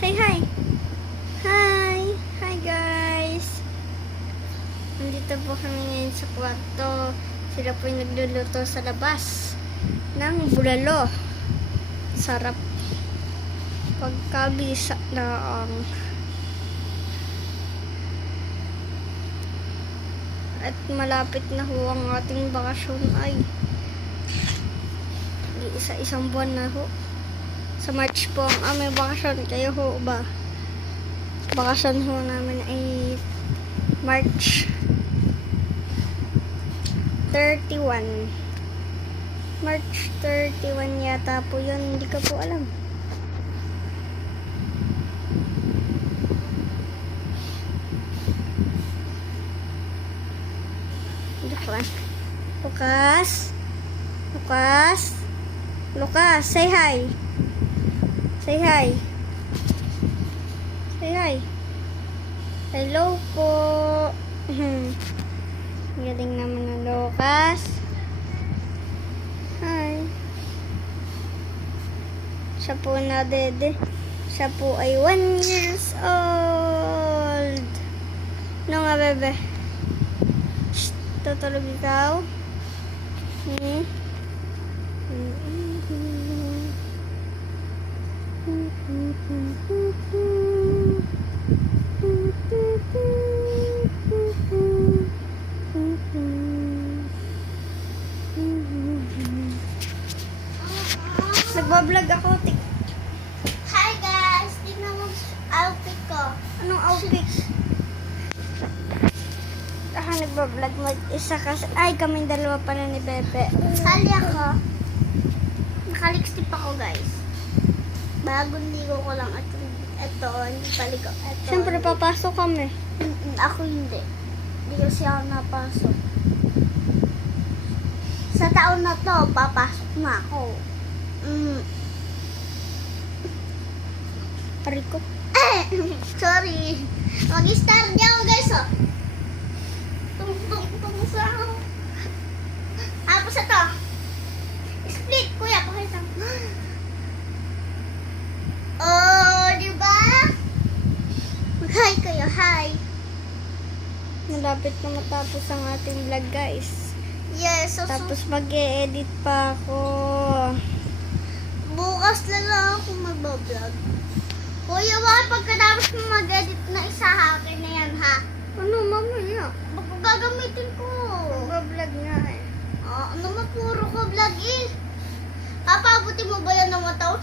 Say hi. Hi. Hi guys. Nandito po kami ngayon sa kwarto. Sila po yung nagluluto sa labas ng bulalo. Sarap. Pagkabisa na ang at malapit na ho ang ating bakasyon ay isa-isang buwan na ho. Sa March po ang aming bakasyon. Kayo ho ba? Bakasyon ho namin ay March 31. March 31 yata po yun. Hindi ko po alam. Lucas. Lucas. Lucas, say hi. Say hi. Say hi. Hello po. Galing naman ng Lucas. Hi. Siya po na dede. Siya po ay 1 years old. No nga bebe. Shh, tutulog ikaw. Nagbablog ako. Hi guys! Tingnan mo outfit ko. Anong outfit? Nagbablog mag-isa kasi. Ay, kaming dalawa pala ni Bebe. Sali ako. Naka-lipstick ako guys. Bagong ligo ko lang at ito, hindi paligo. Ito, Siyempre, papasok kami. Ako hindi. Hindi kasi ako napasok. Sa taon na to, papasok na ako. Pari ko. Sorry. Mag-star niya ako guys oh. Tung sa ako. Tapos ito. Split kuya. Pakita mo. Oh, di ba? Hi kayo, hi. Malapit na matapos ang ating vlog, guys. Yes, so Tapos mag-e-edit pa ako. bukas na lang ako magbablog. Kuya, bakit pagkatapos mo mag-edit na isa akin na yan, ha? Ano, mamaya? Gagamitin ko. Mag-vlog nga eh. Ano puro ko vlog eh. Papabuti mo ba yan ng 1,000